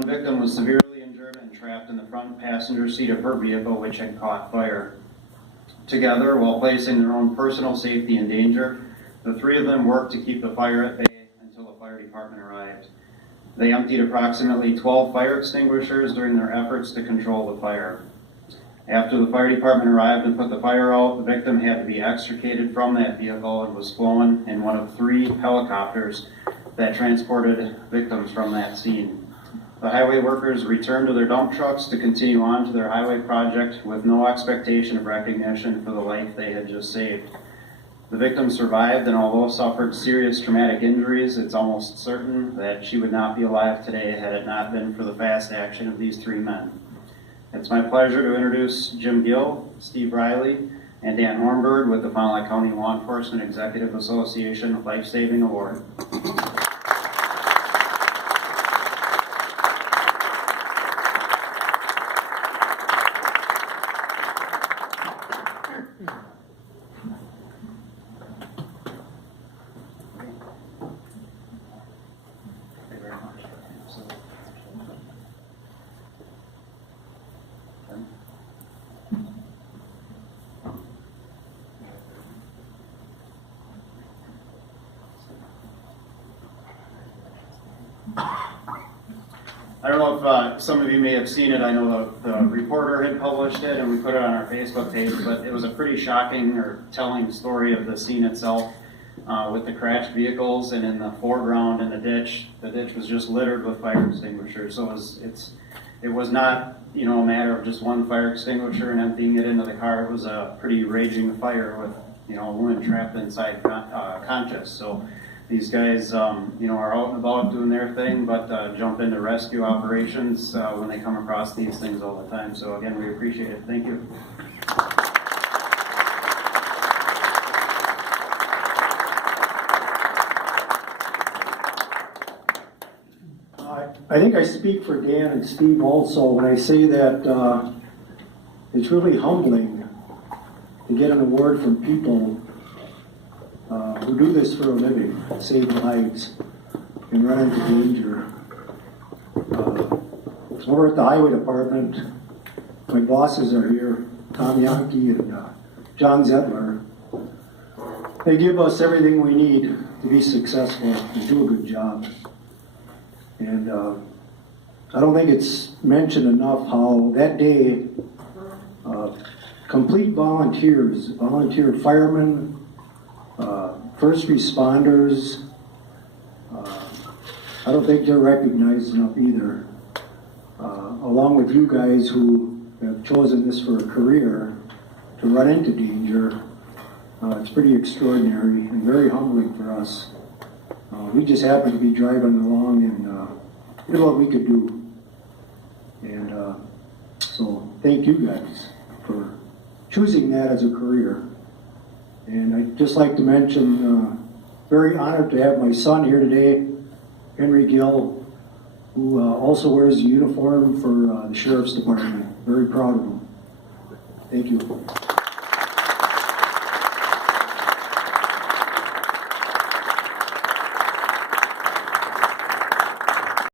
One victim was severely injured and trapped in the front passenger seat of her vehicle, which had caught fire. Together, while placing their own personal safety in danger, the three of them worked to keep the fire at bay until the fire department arrived. They emptied approximately 12 fire extinguishers during their efforts to control the fire. After the fire department arrived and put the fire out, the victim had to be extricated from that vehicle and was flown in one of 3 helicopters that transported victims from that scene. The highway workers returned to their dump trucks to continue on to their highway project with no expectation of recognition for the life they had just saved. The victim survived, and although suffered serious traumatic injuries, it's almost certain that she would not be alive today had it not been for the fast action of these 3 men. It's my pleasure to introduce Jim Gill, Steve Riley, and Dan Hornberg with the Fond du Lac County Law Enforcement Executive Association Life-Saving Award. I don't know if some of you may have seen it. I know the reporter had published it and we put it on our Facebook page, but it was a pretty shocking or telling story of the scene itself with the crashed vehicles, and in the foreground in the ditch was just littered with fire extinguishers. So it was not, a matter of just one fire extinguisher and emptying it into the car. It was a pretty raging fire with, a woman trapped inside conscious. So these guys, are out and about doing their thing, but jump into rescue operations when they come across these things all the time. So again, we appreciate it. Thank you. I think I speak for Dan and Steve also when I say that it's really humbling to get an award from people who do this for a living, save lives, and run into danger. Over at the highway department, my bosses are here, Tom Yankee and John Zettler. They give us everything we need to be successful and do a good job. And I don't think it's mentioned enough how that day, complete volunteers, volunteer firemen, first responders, I don't think they're recognized enough either. Along with you guys who have chosen this for a career to run into danger, it's pretty extraordinary and very humbling for us. We just happened to be driving along and did what we could do. And so thank you guys for choosing that as a career. And I'd just like to mention, very honored to have my son here today, Henry Gill, who also wears the uniform for the Sheriff's Department. Very proud of him. Thank you.